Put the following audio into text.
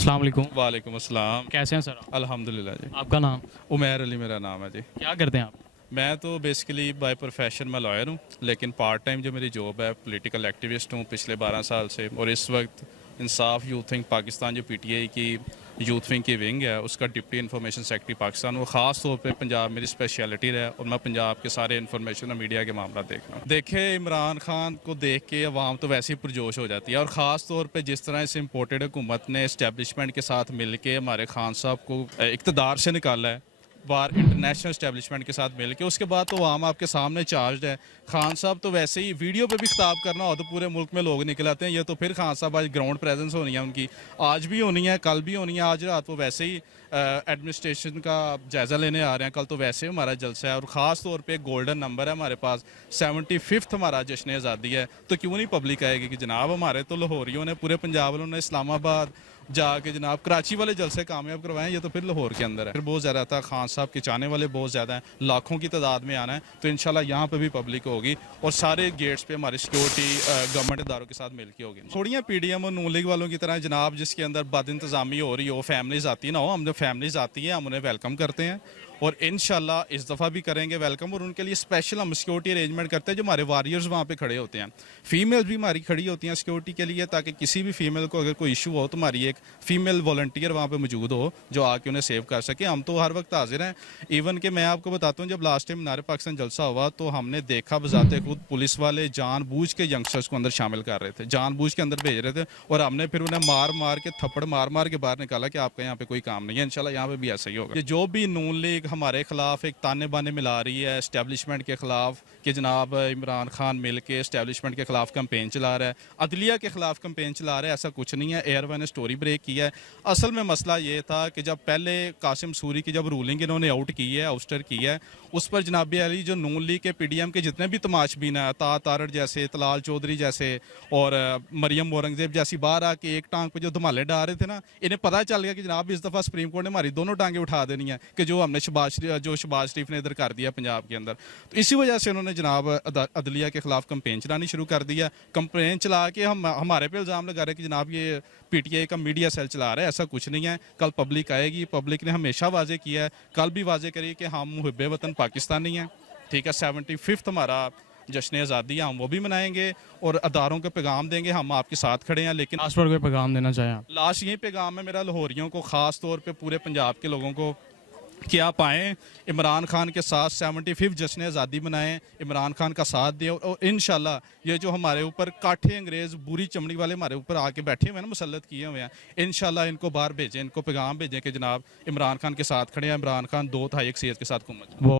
السلام علیکم. وعلیکم السلام. کیسے ہیں سر آپ؟ الحمدللہ جی. آپ کا نام؟ عمیر علی میرا نام ہے جی. کیا کرتے ہیں آپ؟ میں تو بیسیکلی بائی پروفیشن میں لائر ہوں، لیکن پارٹ ٹائم جو میری جاب ہے پولیٹیکل ایکٹیوسٹ ہوں پچھلے 12 سال سے. اور اس وقت انصاف یوتھ ونگ پاکستان جو پی ٹی آئی کی یوتھ ونگ کی ونگ ہے اس کا ڈپٹی انفارمیشن سیکرٹری پاکستان. وہ خاص طور پہ پنجاب میری اسپیشلٹی ہے اور میں پنجاب کے سارے انفارمیشن اور میڈیا کے معاملات دیکھ رہا ہوں. دیکھیں عمران خان کو دیکھ کے عوام تو ویسے ہی پرجوش ہو جاتی ہے، اور خاص طور پہ جس طرح اس امپورٹڈ حکومت نے اسٹیبلشمنٹ کے ساتھ مل کے ہمارے خان صاحب کو اقتدار سے نکالا ہے، بار انٹرنیشنل اسٹیبلشمنٹ کے ساتھ مل کے. اس کے بعد تو عوام آپ کے سامنے چارجڈ ہے. خان صاحب تو ویسے ہی ویڈیو پہ بھی خطاب کرنا ہو تو پورے ملک میں لوگ نکل آتے ہیں. یہ تو پھر خان صاحب آج گراؤنڈ پریزنس ہونی ہے ان کی، آج بھی ہونی ہے، کل بھی ہونی ہے. آج رات وہ ویسے ہی ایڈمنسٹریشن کا جائزہ لینے آ رہے ہیں، کل تو ویسے ہی ہمارا جلسہ ہے. اور خاص طور پہ گولڈن نمبر ہے ہمارے پاس، 75 ہمارا جشن آزادی ہے. تو کیوں نہیں پبلک آئے گی کہ جناب ہمارے تو لاہوریوں نے، پورے پنجاب والوں نے اسلام آباد جا کے جناب کراچی والے جلسے کامیاب کروائے. یہ تو پھر لاہور کے اندر ہے. پھر بہت زیادہ تھا، خان صاحب کے چاہنے والے بہت زیادہ ہیں، لاکھوں کی تعداد میں آنا ہے. تو انشاءاللہ یہاں پہ بھی پبلک ہوگی اور سارے گیٹس پہ ہماری سیکورٹی گورنمنٹ اداروں کے ساتھ مل کے ہوگی. تھوڑیاں پی ڈی ایم اور نون لیگ والوں کی طرح جناب جس کے اندر بد انتظامی ہو رہی ہو، فیملیز آتی ہیں نہ ہو. ہم جو فیملیز آتی ہیں ہم انہیں ویلکم کرتے ہیں اور انشاءاللہ اس دفعہ بھی کریں گے ویلکم. اور ان کے لیے اسپیشل ہم سیکورٹی ارینجمنٹ کرتے ہیں. جو ہمارے واریئرز وہاں پہ کھڑے ہوتے ہیں، فیمیلز بھی ہماری کھڑی ہوتی ہیں سیکورٹی کے لیے، تاکہ کسی بھی فیمیل کو اگر کوئی ایشو ہو تو ہماری ایک فیمیل والنٹیئر وہاں پہ موجود ہو جو آ کے انہیں سیو کر سکے. ہم تو ہر وقت حاضر ہیں. ایون کہ میں آپ کو بتاتا ہوں، جب لاسٹ ٹائم مینار پاکستان جلسہ ہوا تو ہم نے دیکھا بذات خود پولیس والے جان بوجھ کے ینگسٹرز کو اندر شامل کر رہے تھے، جان بوجھ کے اندر بھیج رہے تھے. اور ہم نے پھر انہیں مار کے تھپڑ مار کے باہر نکالا کہ آپ کا یہاں پہ کوئی کام نہیں ہے. انشاءاللہ یہاں پہ بھی ایسا ہی ہوگا. یہ جو بھی نون لیگ ہمارے خلاف ایک تانے بانے ملا رہی ہے اسٹیبلشمنٹ کے خلاف کہ جناب عمران خان مل کے اسٹیبلشمنٹ کے خلاف کمپین چلا رہا ہے، عدلیہ کے خلاف کمپین چلا رہا ہے، ایسا کچھ نہیں ہے. ایئر ون نے سٹوری بریک کیا ہے. اصل میں مسئلہ یہ تھا کہ جب پہلے قاسم سوری کی جب رولنگ انہوں نے آؤٹ کی ہے، آؤسٹر کی ہے، اس پر جناب علی جو نون لیگ کے پی ڈی ایم کے جتنے بھی تماش بین ہیں، عطا تارڑ جیسے، طلال چودھری جیسے اور مریم اورنگزیب جیسی، باہر آ کے ایک ٹانگ پہ جو دھمالے ڈال رہے تھے نا، انہیں پتہ چل گیا کہ جناب اس دفعہ سپریم کورٹ نے ہماری دونوں ٹانگیں اٹھا دینی ہیں کہ جو ہم نے شہباز شریف نے ادھر کر دیا پنجاب کے اندر. تو اسی وجہ سے انہوں نے جناب عدلیہ کے خلاف کمپین چلانی شروع کر دیا. کمپین چلا کے ہمارے پہ الزام لگا رہے کہ جناب یہ پی ٹی آئی کا میڈیا سیل چلا رہا ہے. ایسا کچھ نہیں ہے. کل پبلک آئے گی. پبلک نے ہمیشہ واضح کیا ہے، کل بھی واضح کری کہ ہم محب وطن پاکستانی ہیں. ٹھیک ہے، 75 ہمارا جشن آزادی ہے، ہم وہ بھی منائیں گے اور اداروں کو پیغام دیں گے ہم آپ کے ساتھ کھڑے ہیں. لیکن لاسٹ پر کوئی پیغام دینا چاہیں آپ؟ لاسٹ یہی پیغام ہے میرا لاہوریوں کو، خاص طور پہ پورے پنجاب کے لوگوں کو، کہ آپ آئیں عمران خان کے ساتھ 75 جشن آزادی منائیں، عمران خان کا ساتھ دیں. اور انشاءاللہ یہ جو ہمارے اوپر کاٹھے انگریز بری چمڑی والے ہمارے اوپر آ کے بیٹھے ہوئے ہیں نا، مسلط کیے ہوئے ہیں، انشاءاللہ ان کو باہر بھیجیں، ان کو پیغام بھیجیں کہ جناب عمران خان کے ساتھ کھڑے ہیں. عمران خان 2 تہائی اکثریت کے ساتھ حکومت.